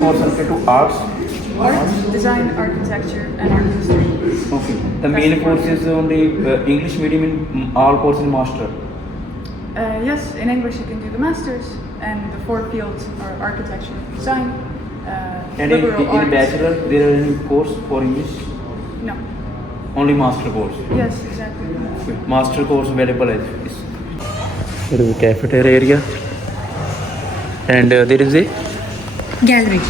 course related to arts. Art, design, architecture, and art history. Okay. The main course is only English medium in all courses in master. Yes, in English you can do the masters, and the four fields are architecture, design, And liberal in arts. bachelor, there are any course for English? No. Only master course. Yes, exactly. Master course available as this. There is a cafeteria area, and there is a gallery.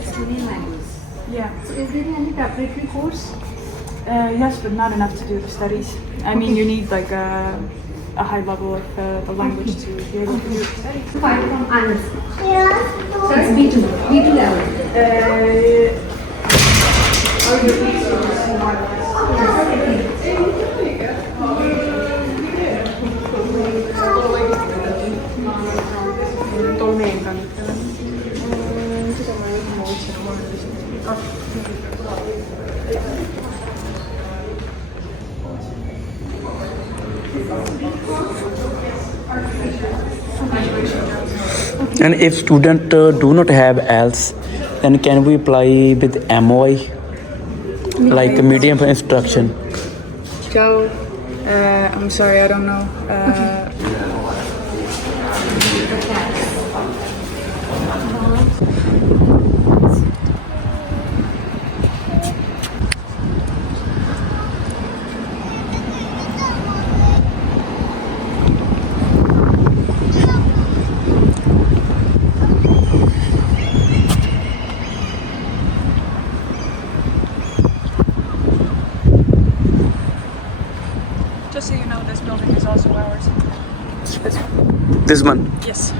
Estonian language. Yeah. So is there any preparatory course? Yes, but not enough to do the studies. I mean, you need like a high level of the language to be able to do the studies. Fine from honors. So it's B2, B2 level. And if student do not have else, then can we apply with MOI, like a medium for instruction? Joe, I'm sorry, I don't know. Just so you know, this building is also ours. This one. This one. Yes.